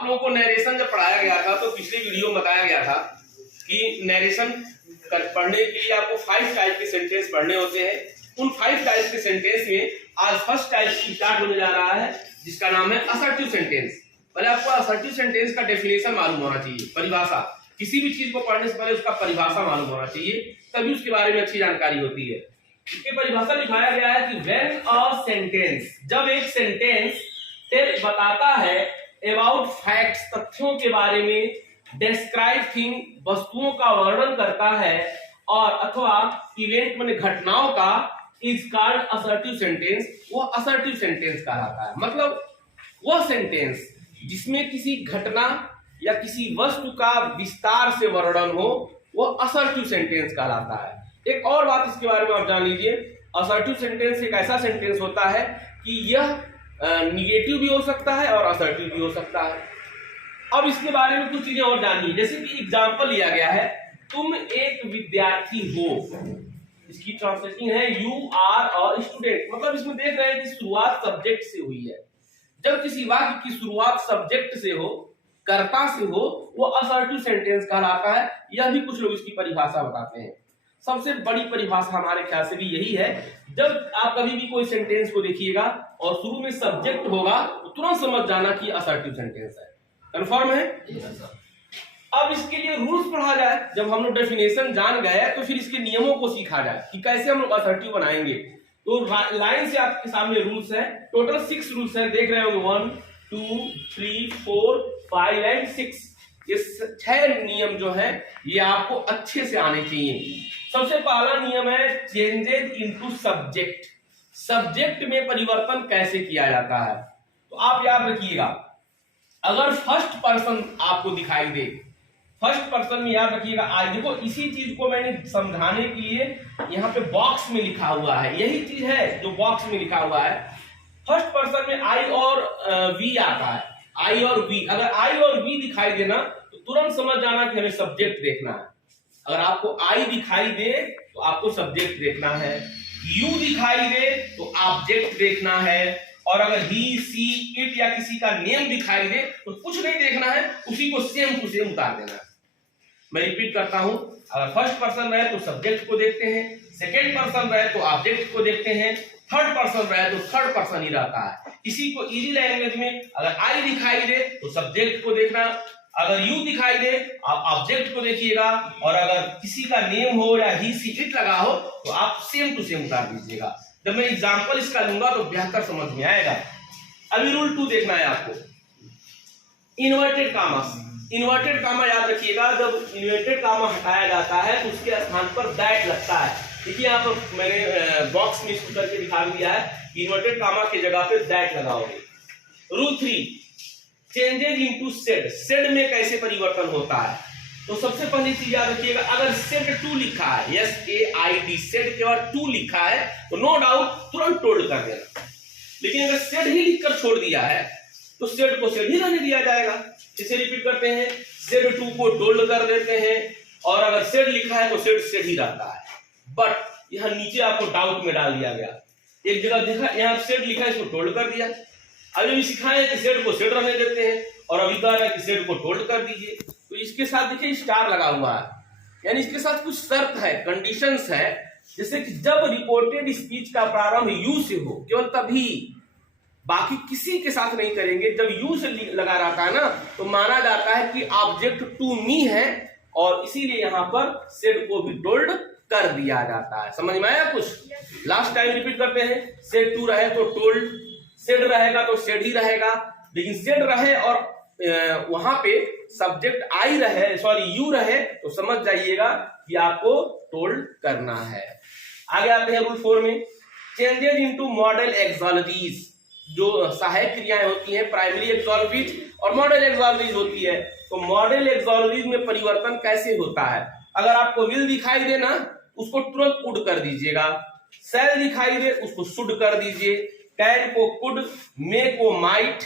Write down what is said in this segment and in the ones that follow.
हम लोगों को नरेशन जब पढ़ाया गया था तो पिछली वीडियो में बताया गया था कि नरेशन पढ़ने के लिए आपको 5 टाइप के सेंटेंस पढ़ने होते हैं। उन 5 टाइप के सेंटेंस में आज फर्स्ट टाइप स्टार्ट होने जा रहा है, जिसका नाम है असर्टिव सेंटेंस। पहले आपको असर्टिव सेंटेंस का डेफिनेशन मालूम होना चाहिए, परिभाषा। किसी भी चीज को पढ़ने से पहले उसका परिभाषा मालूम होना चाहिए, तभी उसके बारे में अच्छी जानकारी होती है। इसकी परिभाषा लिखाया गया है कि व्हेन अ सेंटेंस, जब एक सेंटेंस बताता है अबाउट फैक्ट्स, तथ्यों के बारे में, डिस्क्राइब थिंग, वस्तुओं का वर्णन करता है, और अथवा इवेंट माने घटनाओं का, इज कॉल्ड असर्टिव सेंटेंस, वो असर्टिव सेंटेंस कहलाता है। मतलब वह सेंटेंस जिसमें किसी घटना या किसी वस्तु का विस्तार से वर्णन हो, वह असर्टिव सेंटेंस कहलाता है। एक और बात इसके बारे में आप जान लीजिए, असर्टिव सेंटेंस एक ऐसा सेंटेंस होता है कि यह निगेटिव भी हो सकता है और असर्टिव भी हो सकता है। अब इसके बारे में कुछ चीजें और जानिए, जैसे कि एग्जाम्पल लिया गया है, तुम एक विद्यार्थी हो। इसकी ट्रांसलेशन है यू आर अ स्टूडेंट। मतलब इसमें देख रहे हैं कि शुरुआत सब्जेक्ट से हुई है। जब किसी वाक्य की शुरुआत सब्जेक्ट से हो, कर्ता से हो, वो असर्टिव सेंटेंस कहलाता है। यह भी कुछ लोग इसकी परिभाषा बताते हैं। सबसे बड़ी परिभाषा हमारे ख्याल से भी यही है, जब आप कभी भी कोई सेंटेंस को देखिएगा और शुरू में सब्जेक्ट होगा तो तुरंत समझ जाना कि असर्टिव सेंटेंस है। कंफर्म है? अब इसके लिए रूल्स पढ़ा जाए। जब हम लोग डेफिनेशन जान गए तो फिर इसके नियमों को सीखा जाए कि कैसे हम लोग असर्टिव बनाएंगे। तो लाइन से आपके सामने रूल्स है, टोटल 6 रूल्स है, देख रहे होंगे 1 2 3 4 5 एंड 6। ये 6 नियम जो है ये आपको अच्छे से आने चाहिए। सबसे पहला नियम है चेंजेस इनटू सब्जेक्ट। सब्जेक्ट में परिवर्तन कैसे किया जाता है, तो आप याद रखिएगा, अगर फर्स्ट पर्सन आपको दिखाई दे, फर्स्ट पर्सन में याद रखिएगा, आज देखो इसी चीज को मैंने समझाने के लिए यहाँ पे बॉक्स में लिखा हुआ है, यही चीज है जो बॉक्स में लिखा हुआ है। फर्स्ट पर्सन में आई और वी आता है, आई और वी। अगर आई और वी दिखाई देना तो तुरंत समझ जाना कि हमें सब्जेक्ट देखना है। अगर आपको आई दिखाई दे तो आपको सब्जेक्ट देखना है, यू दिखाई दे तो ऑब्जेक्ट देखना है, और अगर ही सी इट या किसी का नेम दिखाई दे तो कुछ नहीं देखना है, उसी को सेम टू सेम उतार देना है। मैं रिपीट करता हूं, अगर फर्स्ट पर्सन रहे तो सब्जेक्ट को देखते हैं, सेकेंड पर्सन रहे तो ऑब्जेक्ट को देखते हैं, थर्ड पर्सन रहे तो थर्ड पर्सन ही रहता है। इसी को इजी लैंग्वेज में अगर आई दिखाई दे तो सब्जेक्ट को देखना, अगर यू दिखाई दे आप ऑब्जेक्ट को देखिएगा, और अगर किसी का नेम हो या ही सी इट लगा हो तो आप सेम टू सेम उतार दीजिएगा। जब मैं एग्जांपल इसका लूंगा तो बेहतर समझ में आएगा। अभी रूल 2 देखना है आपको, इन्वर्टेड कामास। इन्वर्टेड कामा याद रखिएगा, जब इन्वर्टेड कामा हटाया जाता है तो उसके स्थान पर दैट लगता है। देखिए यहाँ पर मैंने बॉक्स में इसको करके दिखा दिया है, इन्वर्टेड कामा की जगह पे दैट लगाओगे। Rule 3 changes into said. Said में कैसे परिवर्तन होता है, तो सबसे पहली चीज याद रखिएगा, अगर सेड टू लिखा है, SAID, सेड के बाद टू लिखा है तो नो डाउट तुरंत टोल्ड कर देना। लेकिन अगर सेड ही लिखकर छोड़ दिया है तो सेड को सेड ही रहने दिया जाएगा। इसे रिपीट करते हैं, सेड टू को टोल्ड कर देते हैं, और अगर सेड लिखा है तो सेड सेड ही रहता है। बट यहाँ नीचे आपको डाउट में डाल दिया गया, एक जगह देखा यहाँ सेड लिखा है, इसको टोल्ड कर दिया। अभी भी सिखाए कि सेड को सेड रहने देते हैं, और अभी कह रहे हैं कि सेड को टोल्ड कर दीजिए। तो इसके साथ देखिए स्टार लगा हुआ है, यानी इसके साथ कुछ शर्त है, कंडीशंस है, जैसे कि जब रिपोर्टेड स्पीच का प्रारंभ यू से हो, केवल तभी, बाकी किसी के साथ नहीं करेंगे। जब यू से लगा रहता है ना तो माना जाता है कि ऑब्जेक्ट टू मी है, और इसीलिए यहाँ पर सेड को भी टोल्ड कर दिया जाता है। समझ में आया कुछ? लास्ट टाइम रिपीट करते हैं, सेड टू रहे तो टोल्ड, सेड रहेगा तो सेड ही रहेगा। लेकिन सेड रहे और वहां पे सब्जेक्ट आई रहे, सॉरी यू रहे, तो समझ जाइएगा कि आपको टोल्ड करना है। आगे आते हैं रूल 4 में, चेंजेस इनटू मॉडल एक्सोलॉजीज। जो सहायक क्रियाएं होती हैं, प्राइमरी एक्सोलॉजीज और मॉडल एक्सोलॉजीज होती है। तो मॉडल एक्सोलॉजीज में परिवर्तन कैसे होता है, अगर आपको विल दिखाई दे ना उसको तुरंत उड कर दीजिएगा, सेल दिखाई दे उसको शुड कर दीजिए, कैन को कुड, मे को माइट,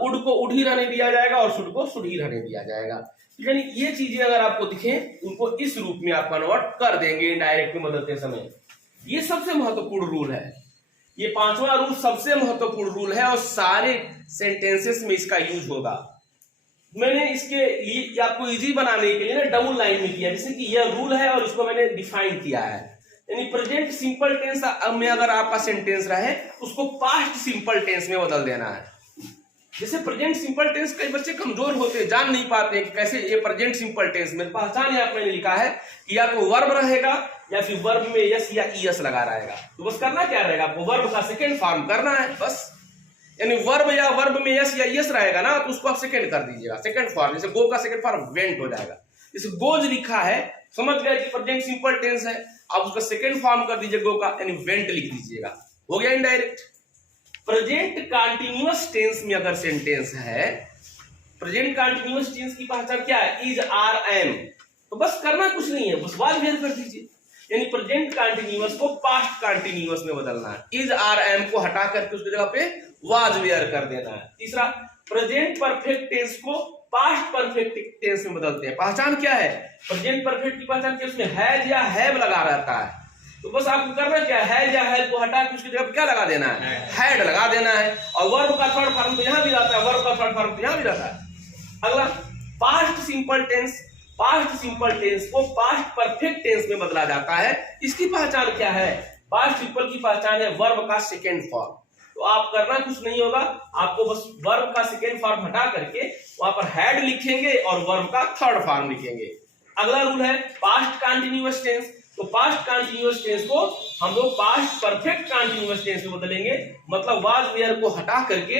उड को उड ही रहने दिया जाएगा और शुड को शुड ही रहने दिया जाएगा। यानी ये चीजें अगर आपको दिखें उनको इस रूप में आप कन्वर्ट कर देंगे इनडायरेक्ट में बदलते समय। ये सबसे महत्वपूर्ण रूल है। ये पांचवा रूल सबसे महत्वपूर्ण रूल है और सारे सेंटेंसेस में इसका यूज होगा। मैंने इसके लिए आपको इजी बनाने के लिए ना डबल लाइन में किया, जैसे कि यह रूल है और इसको मैंने डिफाइन किया है। यानी प्रेजेंट सिंपल टेंस में अगर आपका सेंटेंस रहे उसको पास्ट सिंपल टेंस में बदल देना है। जैसे प्रेजेंट सिंपल टेंस, कई बच्चे कमजोर होते हैं, जान नहीं पाते हैं कि कैसे ये प्रेजेंट सिंपल टेंस में पहचान यहाँ मैंने लिखा है कि या तो वर्ब रहेगा या फिर वर्ब में यस या ईएस लगा रहेगा। तो बस करना क्या रहेगा, आपको वर्ब का सेकेंड फॉर्म करना है बस। यानी वर्ब या वर्ब में यस या यस रहेगा ना तो उसको आप सेकेंड कर दीजिएगा, सेकेंड फॉर्म। जैसे गो का सेकेंड फॉर्म वेंट हो जाएगा। जैसे गोज लिखा है, समझ गए कि प्रेजेंट सिंपल टेंस है, आप उसका सेकेंड फॉर्म कर दीजिए गो का, यानी वेंट लिख दीजिएगा, हो गया इनडायरेक्ट। प्रेजेंट कंटीन्यूअस टेंस में अगर सेंटेंस है, प्रेजेंट कंटीन्यूअस टेंस की पहचान क्या है, इज आर एम, तो बस करना कुछ नहीं है, बस वाज वेयर कर दीजिए। यानी प्रेजेंट कंटीन्यूअस को पास्ट कंटीन्यूअस में बदलना है, इज आर एम को हटा करके उसकी जगह पे वाज वेयर कर देना है। तीसरा, प्रेजेंट परफेक्ट टेंस को पास्ट परफेक्ट टेंस में बदलते हैं। पहचान क्या है, प्रेजेंट परफेक्ट की पहचान क्या, उसमें हैज या हैव लगा रहता है, तो बस आपको करना क्या है, हैज या हैव को हटा के उसकी जगह क्या लगा देना है, हैड लगा देना है। और वर्ब का थर्ड फॉर्म तो यहां भी रहता है, वर्ब का थर्ड फॉर्म तो यहां भी रहता है। अगला, past simple tense, past simple tense को पास्ट परफेक्ट टेंस में बदला जाता है। इसकी पहचान क्या है, पास्ट सिंपल की पहचान है वर्ब का सेकेंड फॉर्म। तो आप करना कुछ नहीं होगा, आपको बस वर्ब का सेकेंड फॉर्म हटा करके वहां पर हैड लिखेंगे और वर्ब का थर्ड फॉर्म लिखेंगे। अगला रूल है पास्ट कंटीन्यूअस टेंस, तो पास्ट कंटीन्यूअस टेंस को हम लोग पास्ट परफेक्ट कंटीन्यूअस टेंस में बदलेंगे, मतलब वाज वेयर को हटा करके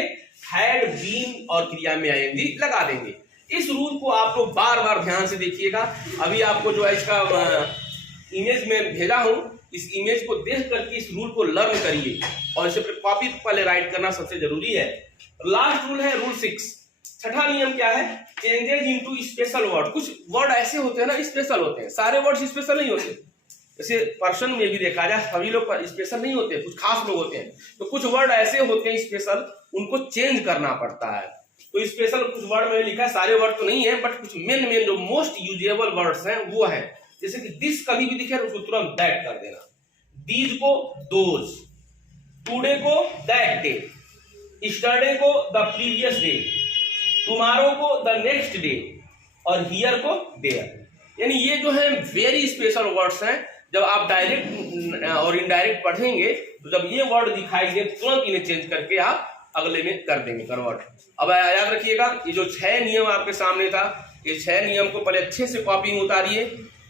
हैड बीन और क्रिया में आईएनजी लगा देंगे। इस रूल को आप लोग बार बार ध्यान से देखिएगा। अभी आपको जो है इसका इमेज में भेजा हूं, इस इमेज को देख करके इस रूल को लर्न करिए और इसे कॉपी पहले राइट करना सबसे जरूरी है। लास्ट रूल है रूल 6, छठा नियम क्या है, चेंजेज इनटू स्पेशल वर्ड। कुछ वर्ड ऐसे होते हैं ना स्पेशल होते हैं, सारे वर्ड स्पेशल नहीं होते। जैसे पर्सन में भी देखा जाए सभी लोग स्पेशल नहीं होते, कुछ खास लोग होते हैं, तो कुछ वर्ड ऐसे होते हैं स्पेशल, उनको चेंज करना पड़ता है। तो स्पेशल कुछ वर्ड में लिखा है, सारे वर्ड तो नहीं है, बट कुछ मेन जो मोस्ट यूजेबल वर्ड्स हैं वो है। जैसे कि दिस कभी भी दिखे उसको तुरंत दैट कर देना, दीज को दोज, टुडे को दैट डे, यस्टरडे को द प्रीवियस डे, टुमारो को द नेक्स्ट डे और हियर को देयर। यानी ये जो है वेरी स्पेशल वर्ड्स हैं। जब आप डायरेक्ट और इनडायरेक्ट पढ़ेंगे तो जब ये वर्ड दिखाई दे तुरंत इन्हें चेंज करके आप अगले में कर देंगे कन्वर्ट। अब याद रखिएगा, ये जो 6 नियम आपके सामने था, ये 6 नियम को पहले अच्छे से कॉपी में उतारिए,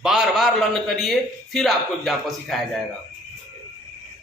बार बार लर्न करिए, फिर आपको एग्जाम्पल सिखाया जाएगा।